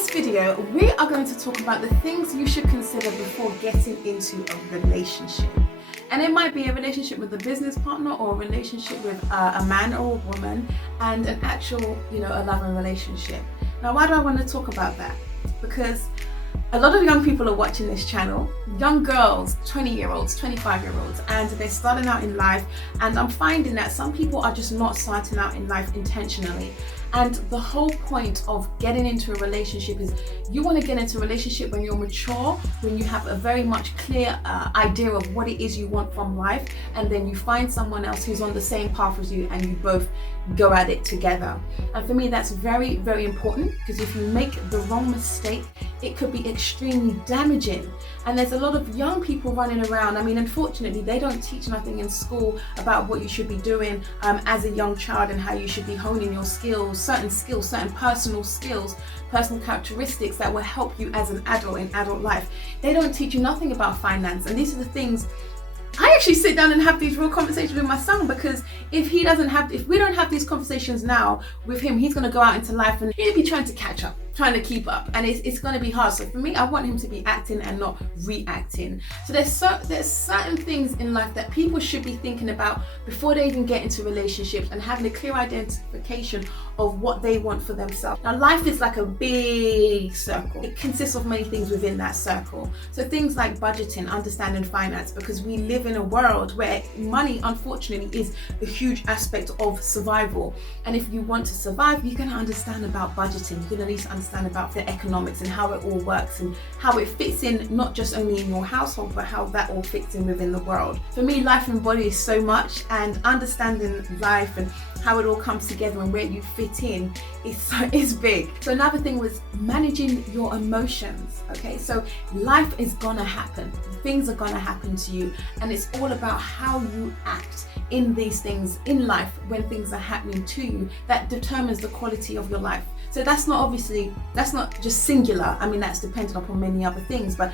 this video, we are going to talk about the things you should consider before getting into a relationship. And it might be a relationship with a business partner, or a relationship with a man or a woman, and an actual, a loving relationship. Now, why do I want to talk about that? Because a lot of young people are watching this channel, young girls, 20-year-olds, 25-year-olds, and they're starting out in life. And I'm finding that some people are just not starting out in life intentionally. And the whole point of getting into a relationship is you want to get into a relationship when you're mature, when you have a very much clear idea of what it is you want from life, and then you find someone else who's on the same path as you and you both go at it together. And for me, that's very, very important, because if you make the wrong mistake, it could be extremely damaging. And there's a lot of young people running around. I mean, unfortunately, they don't teach nothing in school about what you should be doing as a young child, and how you should be honing your skills, certain personal skills, personal characteristics that will help you as an adult in adult life. They don't teach you nothing about finance. And these are the things I actually sit down and have these real conversations with my son, because if we don't have these conversations now with him, he's going to go out into life and he'll be trying to catch up, trying to keep up, and it's going to be hard. So for me, I want him to be acting and not reacting. So there's certain things in life that people should be thinking about before they even get into relationships, and having a clear identification of what they want for themselves. Now, life is like a big circle. It consists of many things within that circle. So things like budgeting, understanding finance, because we live in a world where money, unfortunately, is a huge aspect of survival. And if you want to survive, you're going to understand about budgeting. You're going to need to understand about the economics and how it all works, and how it fits in, not just only in your household, but how that all fits in within the world. For me, life embodies so much, and understanding life and how it all comes together and where you fit in is big. So another thing was managing your emotions. Okay, so life is gonna happen. Things are gonna happen to you, and it's all about how you act in these things in life when things are happening to you that determines the quality of your life. So that's not just singular. I mean, that's dependent upon many other things, but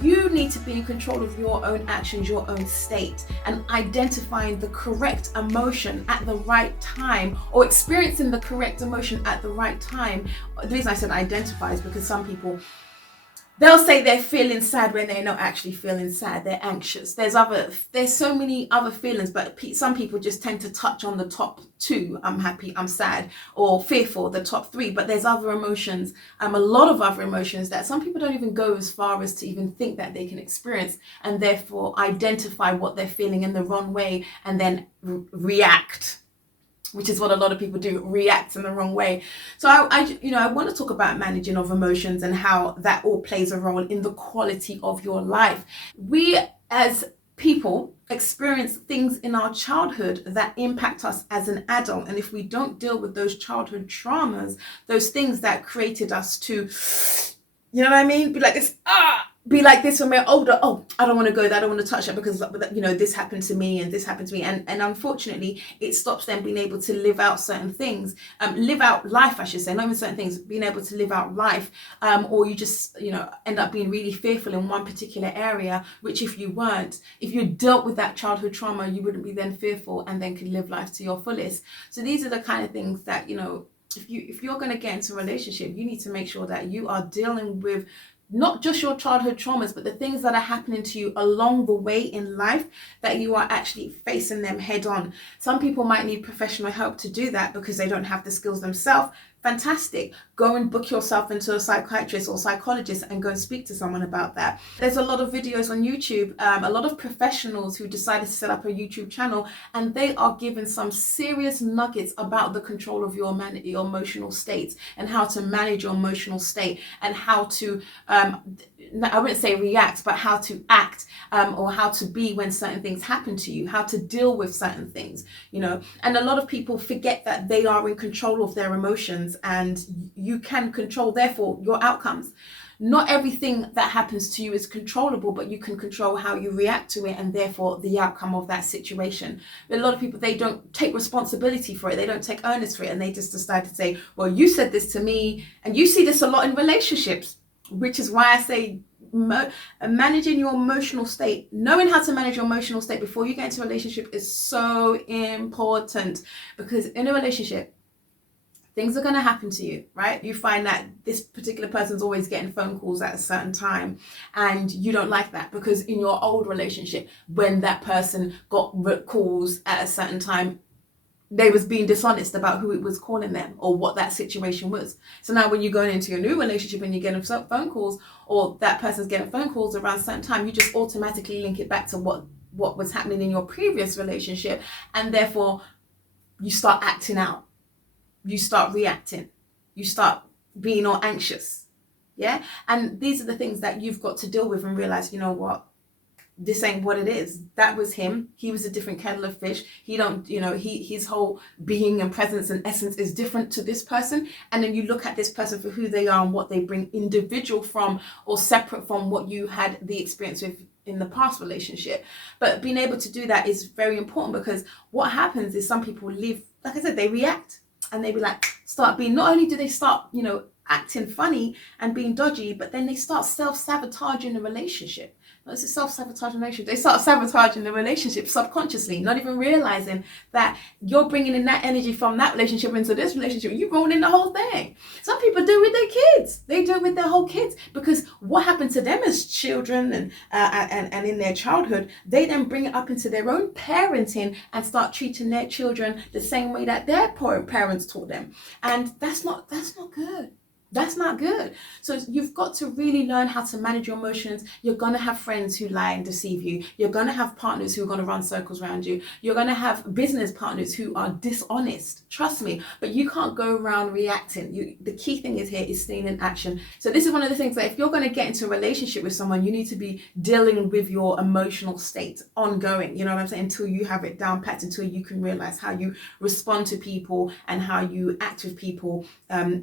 you need to be in control of your own actions, your own state, and identifying the correct emotion at the right time, or experiencing the correct emotion at the right time. The reason I said identify is because some people, they'll say they're feeling sad when they're not actually feeling sad. They're anxious. There's so many other feelings, but some people just tend to touch on the top two. I'm happy, I'm sad, or fearful, the top three. But there's other emotions, a lot of other emotions that some people don't even go as far as to even think that they can experience, and therefore identify what they're feeling in the wrong way and then react, which is what a lot of people do, react in the wrong way. So I want to talk about managing of emotions and how that all plays a role in the quality of your life. We as people experience things in our childhood that impact us as an adult. And if we don't deal with those childhood traumas, those things that created us to, be like this when we're older. Oh, I don't want to go there, I don't want to touch that, because this happened to me and this happened to me, and unfortunately it stops them being able to live out certain things, live out life, I should say, not even certain things, being able to live out life, or you just end up being really fearful in one particular area, which if you dealt with that childhood trauma, you wouldn't be then fearful and then could live life to your fullest. So these are the kind of things that if you're going to get into a relationship, you need to make sure that you are dealing with not just your childhood traumas, but the things that are happening to you along the way in life, that you are actually facing them head on. Some people might need professional help to do that because they don't have the skills themselves. Fantastic. Go and book yourself into a psychiatrist or psychologist and go and speak to someone about that. There's a lot of videos on YouTube, a lot of professionals who decided to set up a YouTube channel, and they are given some serious nuggets about the control of your emotional states, and how to manage your emotional state, and how to, I wouldn't say react, but how to act, or how to be when certain things happen to you, how to deal with certain things, And a lot of people forget that they are in control of their emotions, and you can control, therefore, your outcomes. Not everything that happens to you is controllable, but you can control how you react to it, and therefore the outcome of that situation. But a lot of people, they don't take responsibility for it. They don't take earnest for it, and they just decide to say, well, you said this to me. And you see this a lot in relationships, which is why I say managing your emotional state, knowing how to manage your emotional state before you get into a relationship is so important. Because in a relationship, Things are going to happen to you, right? You find that this particular person's always getting phone calls at a certain time, and you don't like that because in your old relationship, when that person got calls at a certain time, they was being dishonest about who it was calling them or what that situation was. So now when you're going into your new relationship and you're getting phone calls, or that person's getting phone calls around a certain time, you just automatically link it back to what was happening in your previous relationship, and therefore you start acting out. You start reacting, you start being all anxious. Yeah. And these are the things that you've got to deal with and realize, you know what, this ain't what it is. That was him. He was a different kettle of fish. He don't, his whole being and presence and essence is different to this person. And then you look at this person for who they are and what they bring, individual from or separate from what you had the experience with in the past relationship. But being able to do that is very important, because what happens is some people live, like I said, they react. And they be like, start being, not only do they start, acting funny and being dodgy, but then they start self-sabotaging the relationship. It's a self-sabotage relationship. They start sabotaging the relationship subconsciously, not even realizing that you're bringing in that energy from that relationship into this relationship. You roll in the whole thing. Some people do it with their kids. They do it with their whole kids, because what happened to them as children and in their childhood, they then bring it up into their own parenting and start treating their children the same way that their parents taught them. And that's not good. That's not good. So you've got to really learn how to manage your emotions. You're going to have friends who lie and deceive you. You're going to have partners who are going to run circles around you. You're going to have business partners who are dishonest. Trust me. But you can't go around reacting. The key thing is staying in action. So this is one of the things that if you're going to get into a relationship with someone, you need to be dealing with your emotional state ongoing. You know what I'm saying? Until you have it down pat, until you can realize how you respond to people and how you act with people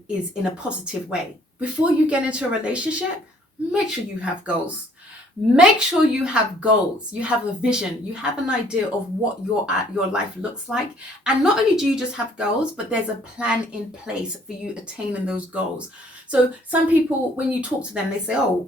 is in a positive way. Before you get into a relationship, make sure you have goals. Make sure you have goals. You have a vision. You have an idea of what your life looks like. And not only do you just have goals, but there's a plan in place for you attaining those goals. So some people, when you talk to them, they say, oh,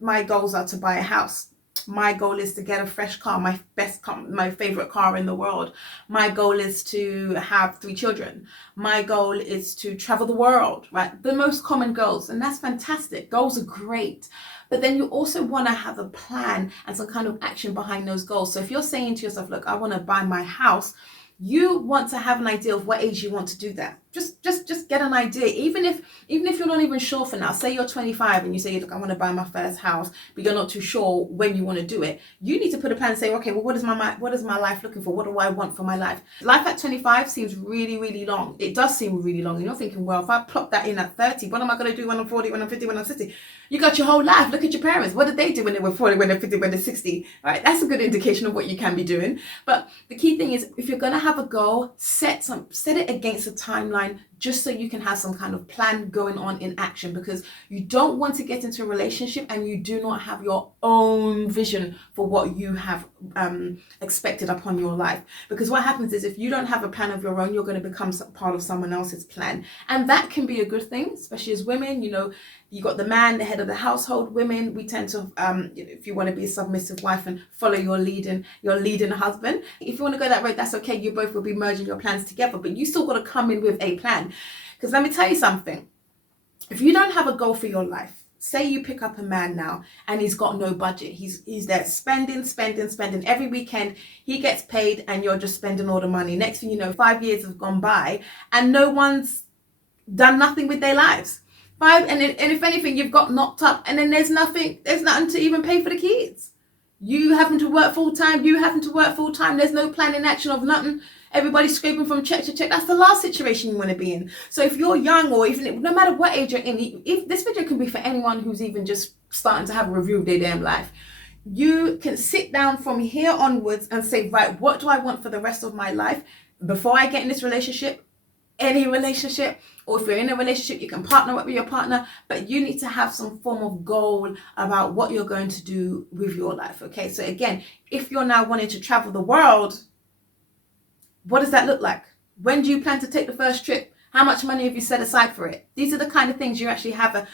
my goals are to buy a house. My goal is to get a fresh car, my favorite car in the world. My goal is to have 3 children. My goal is to travel the world, right? The most common goals. And that's fantastic. Goals are great. But then you also want to have a plan and some kind of action behind those goals. So if you're saying to yourself, look, I want to buy my house, you want to have an idea of what age you want to do that. Just get an idea. Even if you're not even sure for now, say you're 25 and you say, look, I want to buy my first house, but you're not too sure when you want to do it. You need to put a plan and say, okay, well, what is my life looking for? What do I want for my life? Life at 25 seems really, really long. It does seem really long. And you're thinking, well, if I plop that in at 30, what am I going to do when I'm 40, when I'm 50, when I'm 60? You got your whole life. Look at your parents. What did they do when they were 40, when they're 50, when they're 60? Right? That's a good indication of what you can be doing. But the key thing is, if you're going to have a goal, set it against a timeline, just so you can have some kind of plan going on in action, because you don't want to get into a relationship and you do not have your own vision for what you have expected upon your life. Because what happens is, if you don't have a plan of your own, you're going to become part of someone else's plan. And that can be a good thing, especially as women. You got the man, the head of the household. Women, we tend to, if you want to be a submissive wife and follow your leading husband, if you want to go that road, that's okay. You both will be merging your plans together, but you still got to come in with a plan. Because let me tell you something. If you don't have a goal for your life, say you pick up a man now and he's got no budget. He's there spending. Every weekend he gets paid and you're just spending all the money. Next thing you know, 5 years have gone by and no one's done nothing with their lives. And if anything, you've got knocked up, and then there's nothing to even pay for the kids. You having to work full time. There's no plan in action of nothing. Everybody's scraping from check to check. That's the last situation you want to be in. So if you're young, or even no matter what age you're in, if this video can be for anyone who's even just starting to have a review of their damn life, you can sit down from here onwards and say, right, what do I want for the rest of my life before I get in this relationship? Any relationship, or if you're in a relationship, you can partner up with your partner, but you need to have some form of goal about what you're going to do with your life. Okay, so again, if you're now wanting to travel the world, what does that look like? When do you plan to take the first trip? How much money have you set aside for it? These are the kind of things you actually have to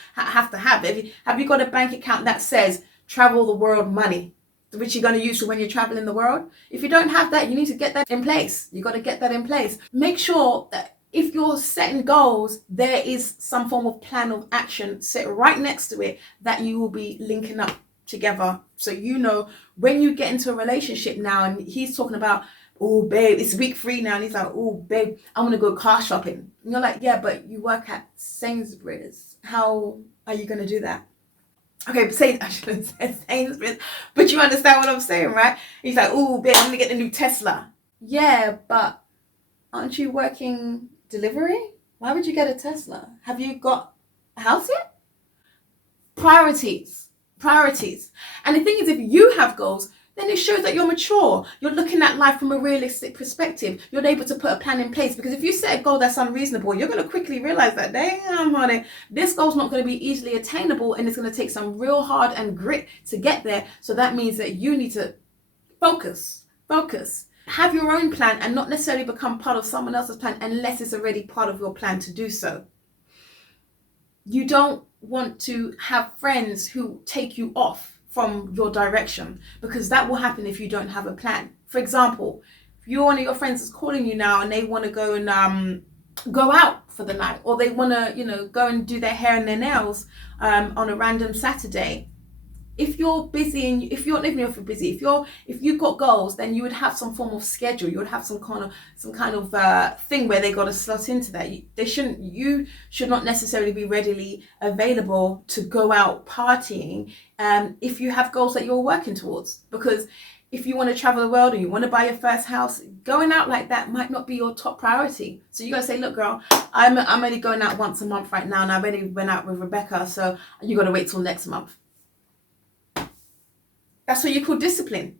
have. Have you got a bank account that says travel the world money, which you're going to use for when you're traveling the world? If you don't have that, you need to get that in place. You got to get that in place. Make sure that if you're setting goals, there is some form of plan of action set right next to it that you will be linking up together. So you know when you get into a relationship now, and he's talking about, oh babe, it's week 3 now, and he's like, oh babe, I want to go car shopping. And you're like, yeah, but you work at Sainsbury's. How are you going to do that? Okay, I shouldn't say Sainsbury's, but you understand what I'm saying, right? He's like, oh babe, I'm going to get the new Tesla. Yeah, but aren't you working delivery? Why would you get a Tesla? Have you got a house yet? Priorities. And the thing is, if you have goals, then it shows that you're mature. You're looking at life from a realistic perspective. You're able to put a plan in place, because if you set a goal that's unreasonable, you're going to quickly realize that, damn, honey, this goal's not going to be easily attainable, and it's going to take some real hard and grit to get there. So that means that you need to focus. Have your own plan and not necessarily become part of someone else's plan unless it's already part of your plan to do so. You don't want to have friends who take you off from your direction, because that will happen if you don't have a plan. For example, if one of your friends is calling you now and they want to go and go out for the night, or they want to go and do their hair and their nails on a random Saturday. If you're busy, and if you're busy, if you've got goals, then you would have some form of schedule. You would have some kind of thing where they got to slot into that. You should not necessarily be readily available to go out partying if you have goals that you're working towards. Because if you want to travel the world, or you want to buy your first house, going out like that might not be your top priority. So you got to say, look, girl, I'm only going out once a month right now, and I already went out with Rebecca, so you got to wait till next month. That's what you call discipline.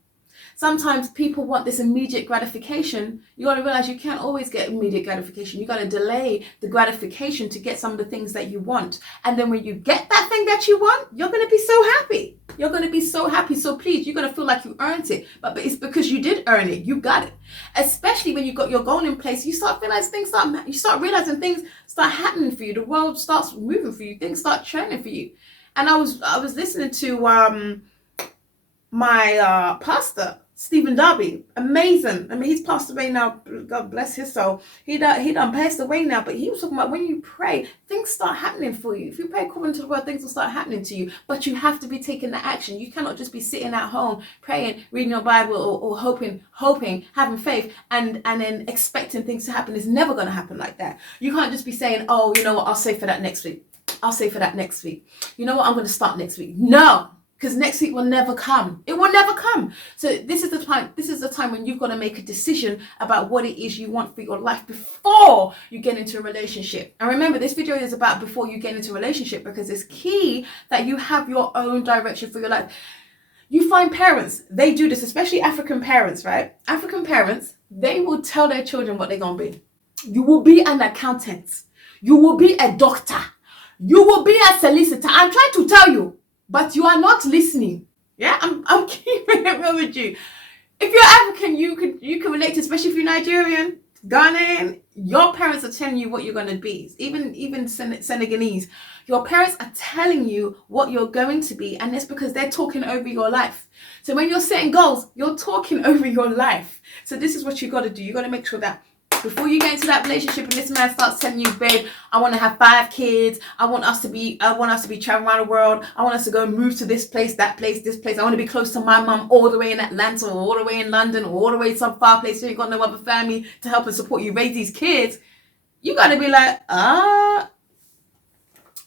Sometimes people want this immediate gratification. You got to realize you can't always get immediate gratification. You got to delay the gratification to get some of the things that you want. And then when you get that thing that you want, you're going to be so happy. You're going to be so happy, so pleased. You're going to feel like you earned it. But it's because you did earn it. You got it. Especially when you got your goal in place, you start realizing things start happening for you. The world starts moving for you. Things start churning for you. And I was listening to my pastor, Stephen Darby, amazing. I mean, he's passed away now. God bless his soul. He done passed away now. But he was talking about when you pray, things start happening for you. If you pray according to the word, things will start happening to you. But you have to be taking the action. You cannot just be sitting at home praying, reading your Bible, or hoping, having faith, and then expecting things to happen. It's never going to happen like that. You can't just be saying, oh, you know what, I'll save for that next week. You know what, I'm going to start next week. No. Because next week will never come. It will never come. So this is the time when you've got to make a decision about what it is you want for your life before you get into a relationship. And remember, this video is about before you get into a relationship, because it's key that you have your own direction for your life. You find parents, they do this, especially African parents, right? African parents, they will tell their children what they're going to be. You will be an accountant. You will be a doctor. You will be a solicitor. I'm trying to tell you. But you are not listening. Yeah, I'm keeping it real with you. If you're African, you can relate to, especially if you're Nigerian, Ghanaian. Your parents are telling you what you're going to be. Even Senegalese, your parents are telling you what you're going to be, and that's because they're talking over your life. So when you're setting goals, you're talking over your life. So this is what you got to do. You got to make sure that before you get into that relationship and this man starts telling you, babe, I want to have 5 kids. I want us to be traveling around the world. I want us to go and move to this place, that place, this place. I want to be close to my mum all the way in Atlanta, or all the way in London, or all the way some far place. So you've got no other family to help and support you raise these kids. You got to be like,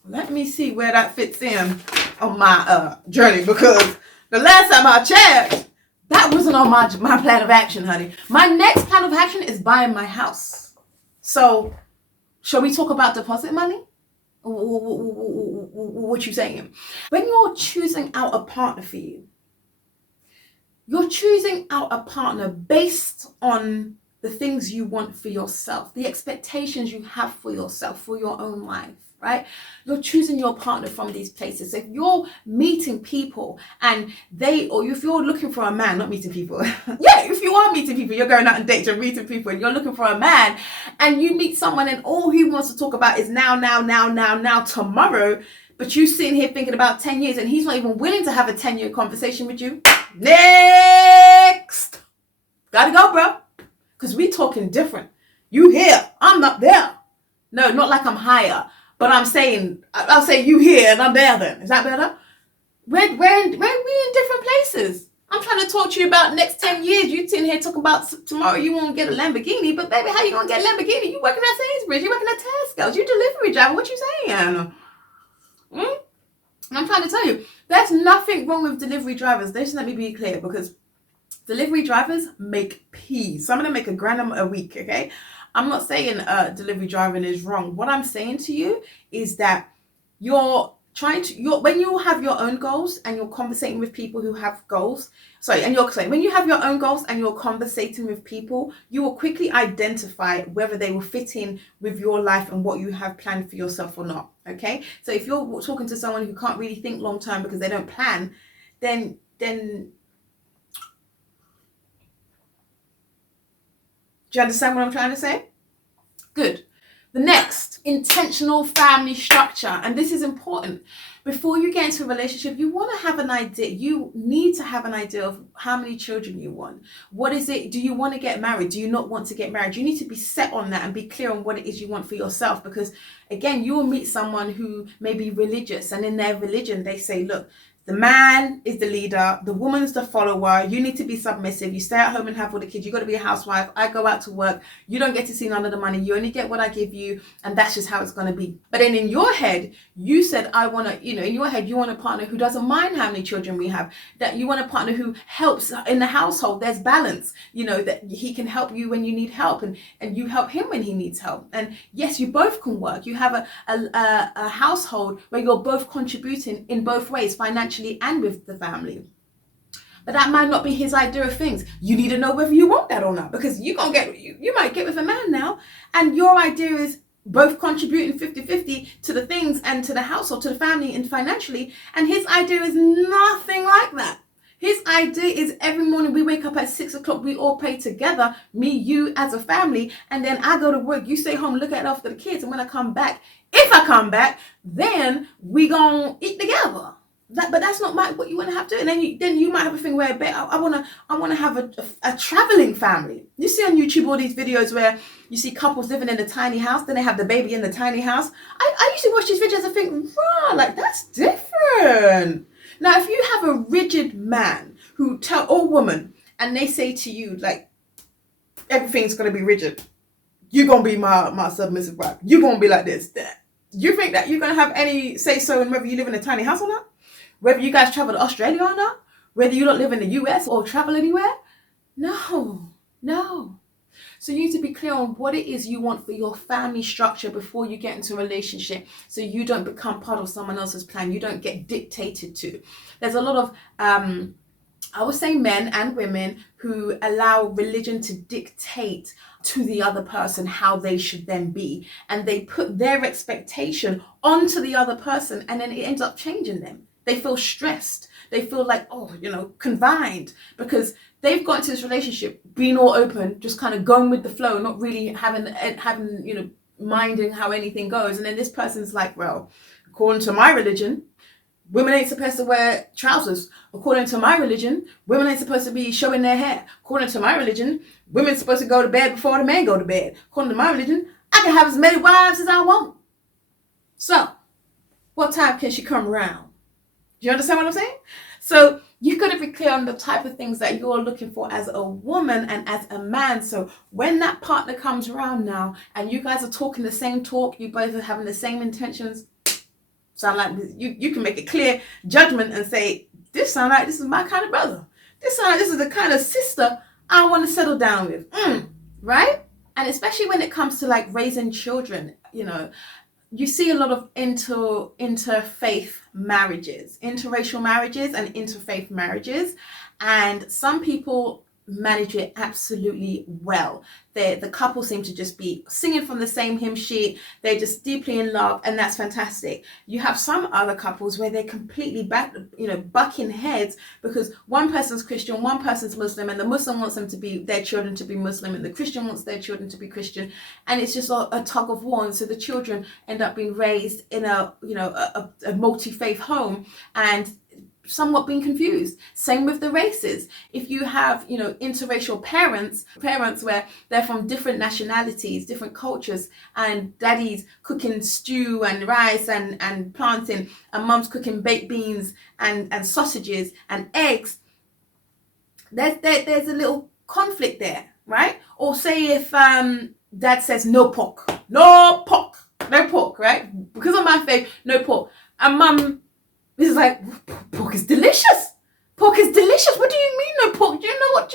let me see where that fits in on my journey, because the last time I checked, that wasn't on my plan of action, honey. My next plan of action is buying my house. So, shall we talk about deposit money? What you saying? When you're choosing out a partner for you, you're choosing out a partner based on the things you want for yourself, the expectations you have for yourself, for your own life, right? You're choosing your partner from these places. So if you're meeting people and if you're looking for a man, not meeting people. Yeah, if you are meeting people, you're going out on dates, you're meeting people, and you're looking for a man, and you meet someone and all he wants to talk about is now, tomorrow, but you sitting here thinking about 10 years and he's not even willing to have a 10-year conversation with you. Next! Gotta go, bro. Because we talking different. You here, I'm not there. No, not like I'm higher, but I'm saying, I'll say you here and I'm there then. Is that better? We're in different places. I'm trying to talk to you about next 10 years. You sitting here talking about tomorrow you won't get a Lamborghini, but baby, how you gonna get a Lamborghini? You working at Sainsbury's, you working at Tesco's, you delivery driver. What you saying? Hmm? I'm trying to tell you, there's nothing wrong with delivery drivers. Just let me be clear, because delivery drivers make peas. Some of them make $1,000 a week, okay? I'm not saying delivery driving is wrong. What I'm saying to you is that when you have your own goals and you're conversating with people who have goals, when you have your own goals and you're conversating with people, you will quickly identify whether they will fit in with your life and what you have planned for yourself or not, okay? So if you're talking to someone who can't really think long term because they don't plan, then do you understand what I'm trying to say? Good. The next, intentional family structure. And this is important. Before you get into a relationship, you want to have an idea. You need to have an idea of how many children you want. What is it? Do you want to get married? Do you not want to get married? You need to be set on that and be clear on what it is you want for yourself. Because again, you will meet someone who may be religious, and in their religion, they say, look, the man is the leader, the woman's the follower, you need to be submissive, you stay at home and have all the kids, you got to be a housewife, I go out to work, you don't get to see none of the money, you only get what I give you, and that's just how it's going to be. But then in your head, you said, I want to, in your head, you want a partner who doesn't mind how many children we have, that you want a partner who helps in the household, there's balance, that he can help you when you need help, and you help him when he needs help. And yes, you both can work, you have a household where you're both contributing in both ways, financially and with the family. But that might not be his idea of things. You need to know whether you want that or not, because you might get with a man now and your idea is both contributing 50-50 to the things and to the household, to the family and financially, and his idea is nothing like that. His idea is every morning we wake up at 6 o'clock, we all pray together, me, you as a family, and then I go to work, you stay home, look after the kids, and when I come back, if I come back, then we gonna eat together. But that's not what you want to have to. And then you might have a thing where I want to have a traveling family. You see on YouTube all these videos where you see couples living in a tiny house, then they have the baby in the tiny house. I used to watch these videos and think, wow, like that's different. Now, if you have a rigid man or woman, and they say to you like everything's gonna be rigid, you're gonna be my submissive wife, you're gonna be like this. You think that you're gonna have any say so in whether you live in a tiny house or not? Whether you guys travel to Australia or not, whether you don't live in the US or travel anywhere? No. So you need to be clear on what it is you want for your family structure before you get into a relationship, so you don't become part of someone else's plan. You don't get dictated to. There's a lot of, I would say men and women who allow religion to dictate to the other person how they should then be. And they put their expectation onto the other person, and then it ends up changing them. They feel stressed. They feel like, confined, because they've got into this relationship being all open, just kind of going with the flow, not really having minding how anything goes. And then this person's like, well, according to my religion, women ain't supposed to wear trousers. According to my religion, women ain't supposed to be showing their hair. According to my religion, women are supposed to go to bed before the men go to bed. According to my religion, I can have as many wives as I want. So, what time can she come around? Do you understand what I'm saying? So you've got to be clear on the type of things that you're looking for as a woman and as a man. So when that partner comes around now and you guys are talking the same talk, you both are having the same intentions, sound like you can make a clear judgment and say, this sound like this is my kind of brother. This sound like this is the kind of sister I want to settle down with. Right? And especially when it comes to like raising children, you see a lot of interfaith marriages, interracial marriages and interfaith marriages. And some people manage it absolutely well. The couple seem to just be singing from the same hymn sheet. They're just deeply in love, and that's fantastic. You have some other couples where they're completely bucking heads because one person's Christian, one person's Muslim, and the Muslim wants their children to be Muslim, and the Christian wants their children to be Christian, and it's just a tug of war. And so the children end up being raised in a multi-faith home, and somewhat being confused. Same with the races. If you have, interracial parents where they're from different nationalities, different cultures, and daddy's cooking stew and rice and plantain, and mom's cooking baked beans and sausages and eggs, there's a little conflict there, right? Or say if dad says no pork, right? Because of my faith, no pork. And mum is like, pork is delicious. Pork is delicious. What do you mean no pork? Do you know what?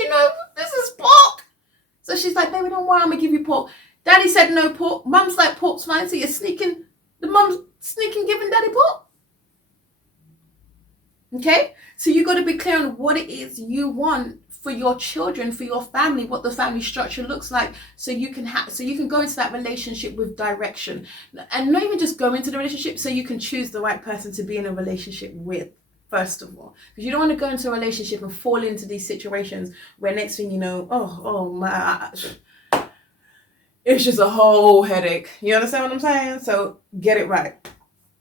This is pork. So she's like, baby, don't worry, I'm gonna give you pork. Daddy said no pork. Mum's like, pork's fine. So mom's sneaking giving daddy pork. Okay? So you got to be clear on what it is you want for your children, for your family, what the family structure looks like, so you can go into that relationship with direction, and not even just go into the relationship, so you can choose the right person to be in a relationship with, first of all, because you don't want to go into a relationship and fall into these situations where next thing you know, oh my, it's just a whole headache. You understand what I'm saying? So get it right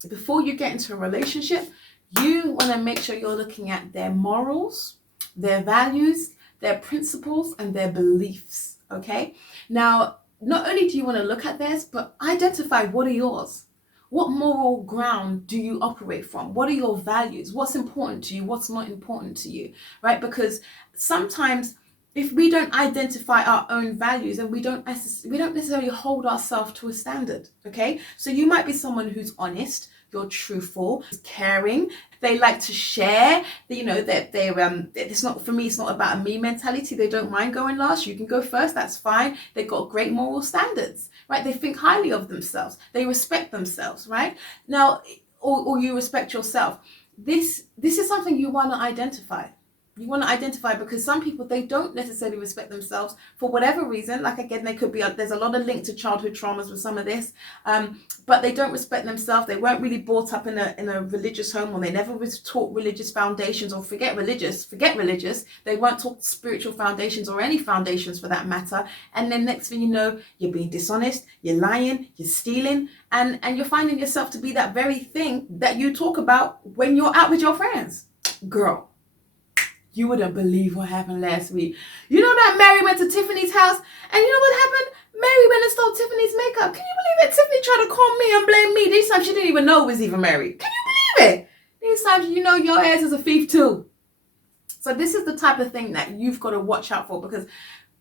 before you get into a relationship. You want to make sure you're looking at their morals, their values, their principles, and their beliefs, okay? Now, not only do you want to look at theirs, but identify what are yours. What moral ground do you operate from? What are your values? What's important to you? What's not important to you, right? Because sometimes if we don't identify our own values, and we don't necessarily hold ourselves to a standard, okay? So you might be someone who's honest, you're truthful, caring, they like to share, that it's not, for me, it's not about a me mentality. They don't mind going last. You can go first, that's fine. They've got great moral standards, right? They think highly of themselves. They respect themselves, right? Now, or you respect yourself. This is something you want to identify. You want to identify, because some people, they don't necessarily respect themselves for whatever reason. Like, again, they could be, there's a lot of link to childhood traumas with some of this, but they don't respect themselves. They weren't really brought up in a religious home, or they never was taught religious foundations, or forget religious. They weren't taught spiritual foundations, or any foundations for that matter. And then next thing you know, you're being dishonest, you're lying, you're stealing, and you're finding yourself to be that very thing that you talk about when you're out with your friends. Girl, you wouldn't believe what happened last week. You know that Mary went to Tiffany's house, and you know what happened? Mary went and stole Tiffany's makeup. Can you believe it? Tiffany tried to call me and blame me. These times she didn't even know it was even Mary. Can you believe it? These times your ass is a thief too. So this is the type of thing that you've got to watch out for, because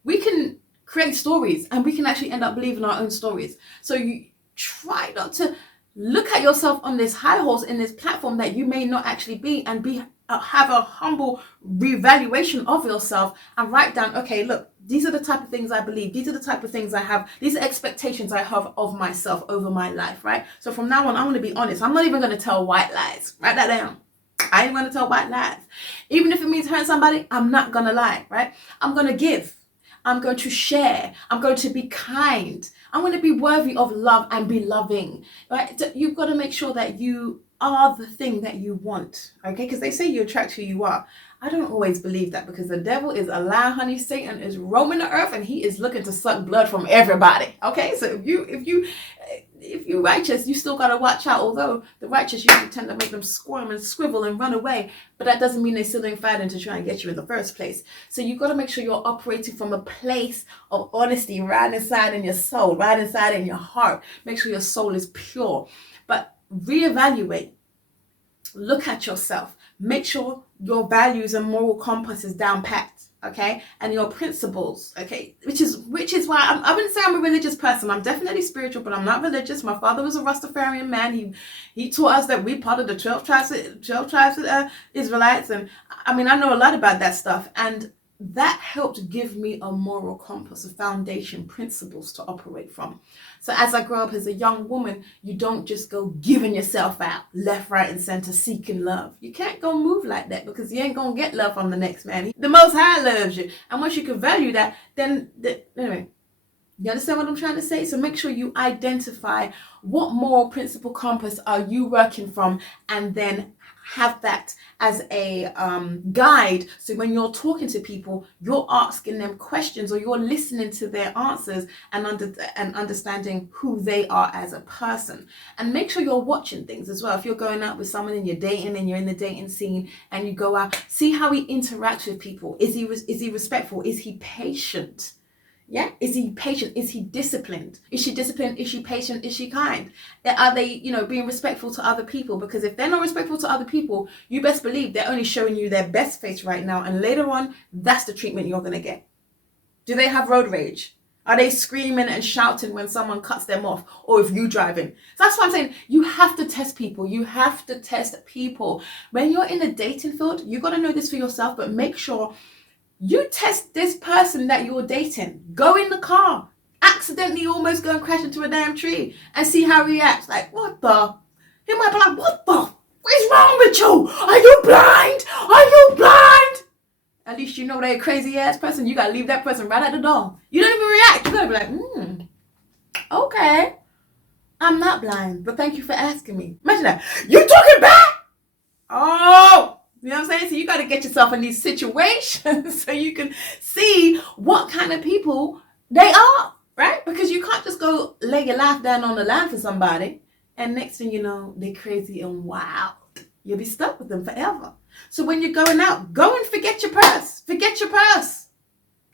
we can create stories and we can actually end up believing our own stories. So you try not to look at yourself on this high horse in this platform that you may not actually be, and have a humble reevaluation of yourself, and write down, okay, look, these are the type of things I believe, these are the type of things I have, these are expectations I have of myself over my life, right? So from now on, I'm going to be honest. I'm not even going to tell white lies. Write that down. I ain't going to tell white lies. Even if it means hurting somebody, I'm not going to lie, right? I'm going to give. I'm going to share. I'm going to be kind. I'm going to be worthy of love and be loving, right? So you've got to make sure that you are the thing that you want, okay? Because they say you attract who you are. I don't always believe that, because the devil is a lie, honey. Satan is roaming the earth, and he is looking to suck blood from everybody, okay? So if you righteous, you still got to watch out. Although the righteous usually tend to make them squirm and swivel and run away, but that doesn't mean they still ain't fighting to try and get you in the first place. So you got to make sure you're operating from a place of honesty, right inside in your soul, right inside in your heart. Make sure your soul is pure. But reevaluate, look at yourself, make sure your values and moral compass is down packed, okay, and your principles, okay, which is why I wouldn't say I'm a religious person. I'm definitely spiritual, but I'm not religious. My father was a Rastafarian man. He taught us that we part of the 12 tribes of Israelites, and I mean, I know a lot about that stuff, and that helped give me a moral compass, a foundation, principles to operate from. So as I grow up as a young woman, you don't just go giving yourself out left, right, and center, seeking love. You can't go move like that, because you ain't gonna get love from the next man. The Most High loves you, and once you can value that, then anyway, You understand what I'm trying to say? So make sure you identify what moral principle compass are you working from, and then have that as a guide. So when you're talking to people, you're asking them questions, or you're listening to their answers and understanding who they are as a person. And make sure you're watching things as well. If you're going out with someone and you're dating and you're in the dating scene and you go out, see how he interacts with people. Is he respectful? Is he patient? Yeah, is he patient? Is he disciplined? Is she disciplined? Is she patient? Is she kind? Are they, being respectful to other people? Because if they're not respectful to other people, you best believe they're only showing you their best face right now, and later on, that's the treatment you're gonna get. Do they have road rage? Are they screaming and shouting when someone cuts them off, or if you driving? So that's what I'm saying. You have to test people. You have to test people. When you're in the dating field, you got to know this for yourself, but make sure you test this person that you're dating. Go in the car, accidentally almost go and crash into a damn tree, and see how he reacts. Like, what the? He might be like, what the? What's wrong with you? Are you blind? Are you blind? At least you know they're a crazy ass person. You gotta leave that person right at the door. You don't even react. You gotta be like, okay, I'm not blind, but thank you for asking me. Imagine that. You talking back? Oh. You know what I'm saying? So you got to get yourself in these situations so you can see what kind of people they are, right? Because you can't just go lay your life down on the line for somebody, and next thing you know, they're crazy and wild. You'll be stuck with them forever. So when you're going out, go and forget your purse. Forget your purse.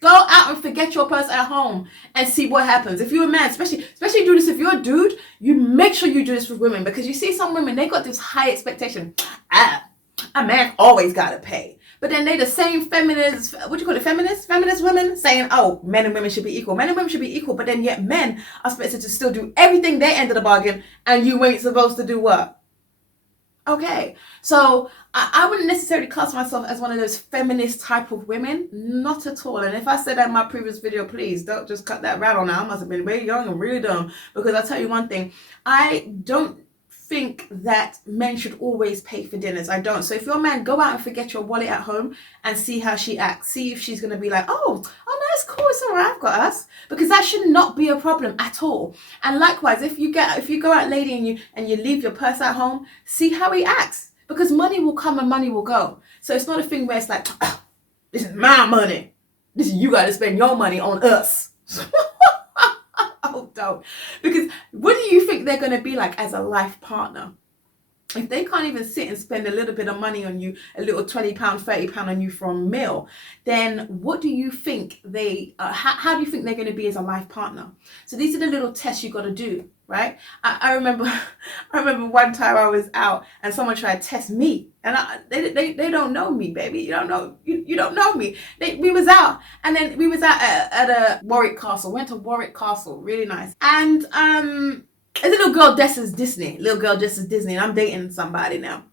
Go out and forget your purse at home and see what happens. If you're a man, especially do this if you're a dude, you make sure you do this with women, because you see some women, they got this high expectation. A man always gotta pay. But then they the same feminist, feminist women saying, oh, men and women should be equal. Men and women should be equal, but then yet men are expected to still do everything their end of the bargain, and you ain't supposed to do what? Okay, so I wouldn't necessarily class myself as one of those feminist type of women, not at all. And if I said that in my previous video, please don't just cut that right on out. I must have been very young and really dumb, because I'll tell you one thing, I don't think that men should always pay for dinners. I don't. So if you're a man, go out and forget your wallet at home and see how she acts. See if she's going to be like, oh, that's cool, it's all right, I've got us. Because that should not be a problem at all. And likewise, if you go out lady and you leave your purse at home, see how he acts. Because money will come and money will go. So it's not a thing where it's like, oh, this is my money. You got to spend your money on us. Oh, don't. Because what do you think they're going to be like as a life partner? If they can't even sit and spend a little bit of money on you, a little £20, £30 on you for a meal, then what do you think how do you think they're going to be as a life partner? So these are the little tests you got to do, right? I remember one time I was out and someone tried to test me, and they don't know me, baby. You don't know me. We was out, and then we was out at a Warwick Castle. Went to Warwick Castle, really nice, and there's a little girl dressed as Disney, and I'm dating somebody now.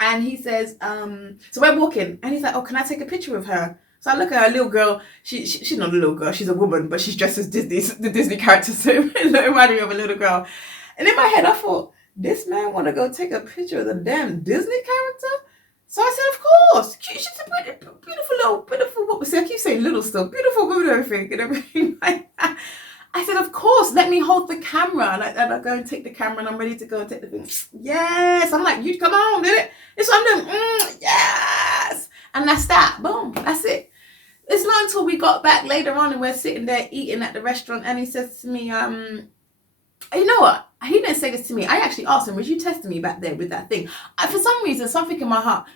And he says, so we're walking, and he's like, oh, can I take a picture of her? So I look at her, little girl. She's not a little girl, she's a woman, but she's dressed as Disney, the Disney character, so it reminded me of a little girl. And in my head, I thought, this man want to go take a picture of the damn Disney character? So I said, of course. She's a beautiful woman. See, I keep saying little stuff. Beautiful woman and everything like that. I said, of course, let me hold the camera. And I go and take the camera, and I'm ready to go and take the thing. Yes. I'm like, you come on, did it? It's what I'm doing. Yes. And that's that. Boom. That's it. It's not until we got back later on and we're sitting there eating at the restaurant, and he says to me, you know what? He didn't say this to me. I actually asked him, was you testing me back there with that thing? For some reason, something in my heart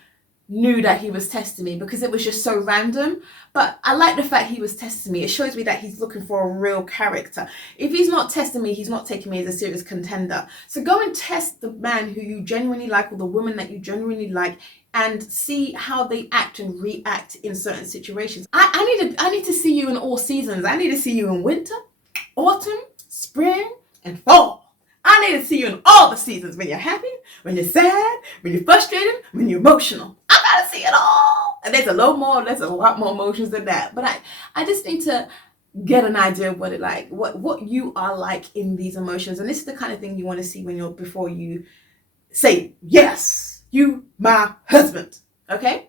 knew that he was testing me, because it was just so random. But I like the fact he was testing me. It shows me that he's looking for a real character. If he's not testing me, he's not taking me as a serious contender. So go and test the man who you genuinely like, or the woman that you genuinely like, and see how they act and react in certain situations. I need to see you in all seasons. I need to see you in winter, autumn, spring, and fall. I need to see you in all the seasons, when you're happy, when you're sad, when you're frustrated, when you're emotional. I gotta see it all. And there's a lot more emotions than that. But I just need to get an idea of what you are like in these emotions. And this is the kind of thing you want to see before you say, yes, you my husband. Okay?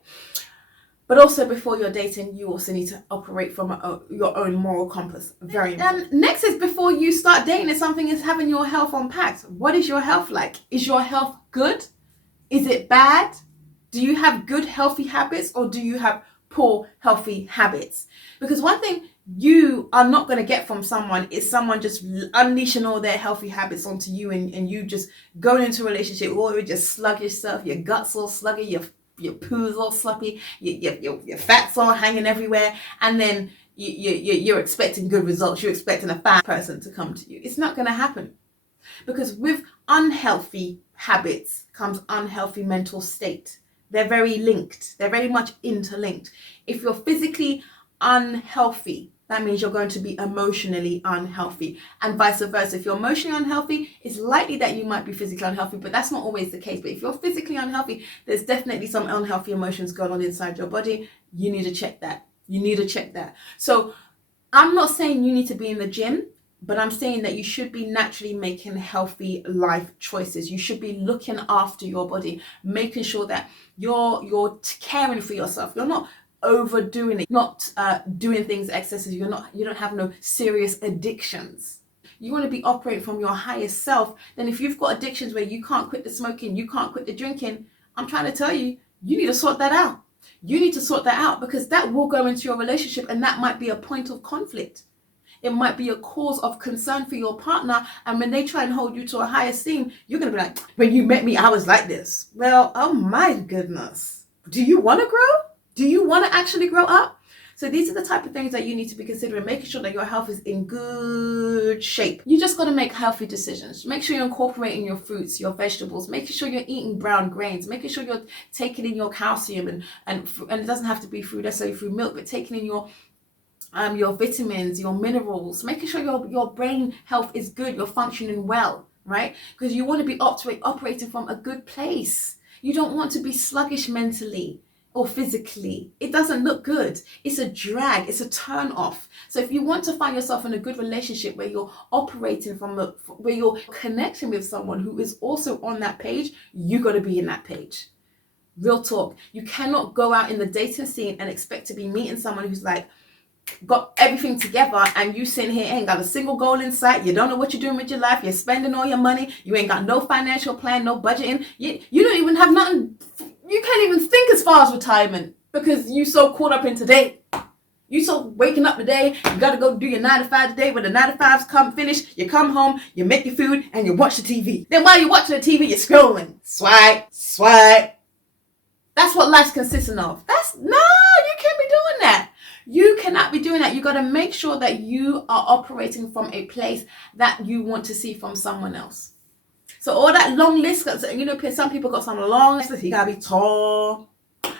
But also before you're dating, you also need to operate from your own moral compass. Very important. And next is before you start dating, if something is having your health unpacked. What is your health like? Is your health good? Is it bad? Do you have good healthy habits, or do you have poor healthy habits? Because one thing you are not going to get from someone is someone just unleashing all their healthy habits onto you, and you just going into a relationship or just slug yourself, your guts all sluggy, your poo's all sloppy, your fat's all hanging everywhere, and then you're expecting good results. You're expecting a fat person to come to you. It's not going to happen, because with unhealthy habits comes unhealthy mental state. They're very linked. They're very much interlinked. If you're physically unhealthy, that means you're going to be emotionally unhealthy, and vice versa. If you're emotionally unhealthy, it's likely that you might be physically unhealthy, but that's not always the case. But if you're physically unhealthy, there's definitely some unhealthy emotions going on inside your body. You need to check that. You need to check that. So I'm not saying you need to be in the gym, but I'm saying that you should be naturally making healthy life choices. You should be looking after your body, making sure that you're caring for yourself. You're not overdoing it, not doing things excessively. You don't have no serious addictions. You want to be operating from your highest self. Then if you've got addictions where you can't quit the smoking, you can't quit the drinking, I'm trying to tell you, you need to sort that out. You need to sort that out, because that will go into your relationship, and that might be a point of conflict. It might be a cause of concern for your partner, and when they try and hold you to a higher esteem, you're going to be like, when you met me, I was like this. Well, oh my goodness. Do you want to grow? Do you want to actually grow up? So these are the type of things that you need to be considering, making sure that your health is in good shape. You just got to make healthy decisions. Make sure you're incorporating your fruits, your vegetables, making sure you're eating brown grains, making sure you're taking in your calcium, and it doesn't have to be through necessarily through milk, but taking in your vitamins, your minerals, making sure your brain health is good, you're functioning well, right? Because you want to be operating from a good place. You don't want to be sluggish mentally or physically. It doesn't look good. It's a drag. It's a turn off. So if you want to find yourself in a good relationship where you're operating where you're connecting with someone who is also on that page, you got to be in that page. Real talk. You cannot go out in the dating scene and expect to be meeting someone who's like, got everything together, and you sitting here ain't got a single goal in sight. You don't know what you're doing with your life. You're spending all your money. You ain't got no financial plan, no budgeting. You don't even have nothing. You can't even think as far as retirement, because you so caught up in today. You so waking up today. You got to go do your 9 to 5 today. When the 9 to 5s come finish, you come home, you make your food, and you watch the TV. Then while you're watching the TV, you're scrolling. Swipe. That's what life's consisting of. You can't be doing that. You cannot be doing that. You got to make sure that you are operating from a place that you want to see from someone else. So all that long list, some people got some long list. He gotta be tall.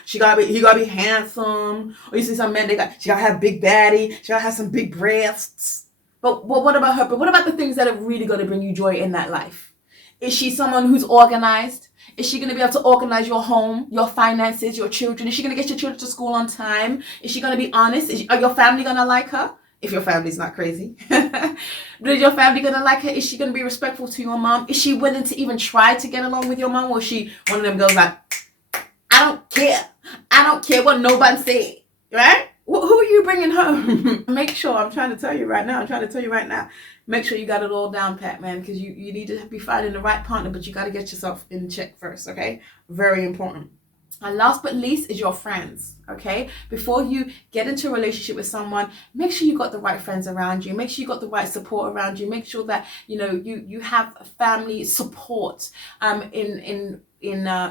He gotta be handsome. Or you see some men, she gotta have big baddie. She gotta have some big breasts. But what about her? But what about the things that are really gonna bring you joy in that life? Is she someone who's organized? Is she going to be able to organize your home, your finances, your children? Is she going to get your children to school on time? Is she going to be honest? Are your family going to like her? If your family's not crazy. But is your family going to like her? Is she going to be respectful to your mom? Is she willing to even try to get along with your mom? Or is she one of them girls like, I don't care. I don't care what nobody said. Right? Who are you bringing home? Make sure, I'm trying to tell you right now. Make sure you got it all down pat, man, because you need to be finding the right partner, but you got to get yourself in check first, okay? Very important. And last but least is your friends, okay? Before you get into a relationship with someone, make sure you got the right friends around you. Make sure you got the right support around you. Make sure that, you have family support in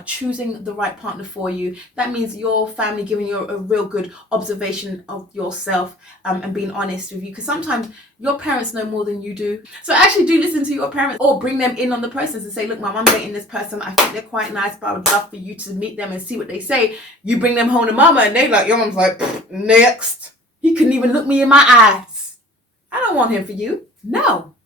choosing the right partner for you. That means your family giving you a real good observation of yourself and being honest with you, because sometimes your parents know more than you do. So actually do listen to your parents, or bring them in on the process and say, look, Mom, I'm dating this person. I think they're quite nice, but I would love for you to meet them and see what they say. You bring them home to mama, and your mom's like, next. He couldn't even look me in my eyes. I don't want him for you. No.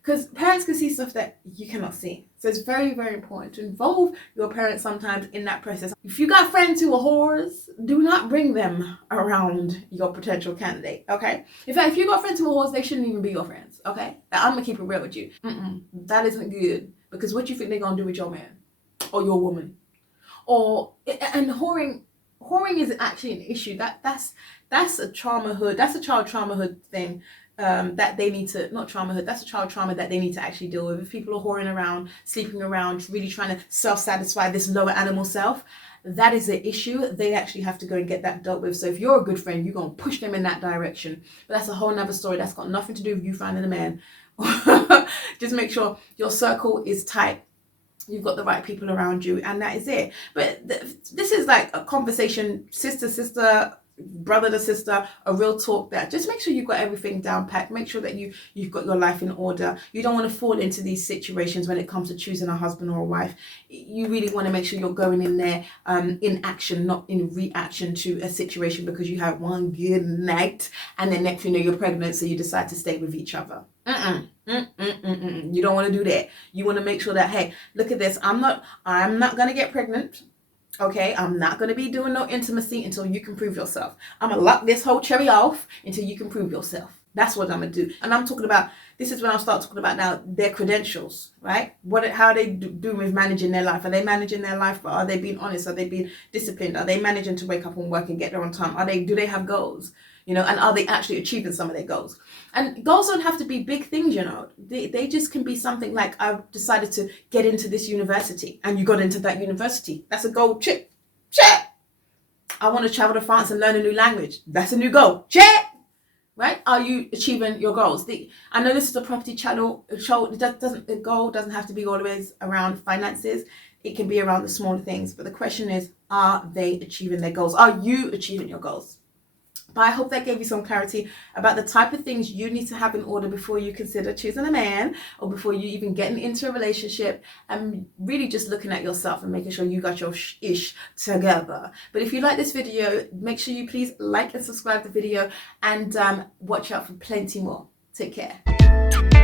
Because parents can see stuff that you cannot see. So it's very, very important to involve your parents sometimes in that process. If you got friends who are whores, do not bring them around your potential candidate, okay? In fact, if you got friends who are whores, they shouldn't even be your friends, okay? I'm going to keep it real with you. That isn't good. Because what do you think they're going to do with your man or your woman? And whoring whoring is actually an issue. That's a traumahood. That's a child traumahood thing. That they need to, not traumahood, that's a child trauma that they need to actually deal with. If people are whoring around, sleeping around, really trying to self-satisfy this lower animal self, that is an issue. They actually have to go and get that dealt with. So if you're a good friend, you're going to push them in that direction. But that's a whole nother story. That's got nothing to do with you finding a man. Just make sure your circle is tight. You've got the right people around you, and that is it. But this is like a conversation, sister, brother to sister, a real talk there. Just make sure you've got everything down packed. Make sure that you've got your life in order. You don't want to fall into these situations when it comes to choosing a husband or a wife. You really want to make sure you're going in there in action, not in reaction to a situation because you have one good night and then next thing you know you're pregnant, so you decide to stay with each other. You don't want to do that. You want to make sure that, hey, look at this. I'm not going to get pregnant. Okay, I'm not going to be doing no intimacy until you can prove yourself. I'm going to lock this whole cherry off until you can prove yourself. That's what I'm going to do. And I'm talking about, this is when I'll start talking about now their credentials, right? How they do with managing their life. Are they managing their life? Are they being honest? Are they being disciplined? Are they managing to wake up and work and get there on time? Do they have goals? And are they actually achieving some of their goals? And goals don't have to be big things, They just can be something like, I've decided to get into this university, and you got into that university. That's a goal. Check. I want to travel to France and learn a new language. That's a new goal. Check. Right? Are you achieving your goals? I know this is a property channel. The goal doesn't have to be always around finances. It can be around the smaller things. But the question is, are they achieving their goals? Are you achieving your goals? But I hope that gave you some clarity about the type of things you need to have in order before you consider choosing a man, or before you even getting into a relationship, and really just looking at yourself and making sure you got your ish together. But if you like this video, make sure you please like and subscribe the video, and watch out for plenty more. Take care.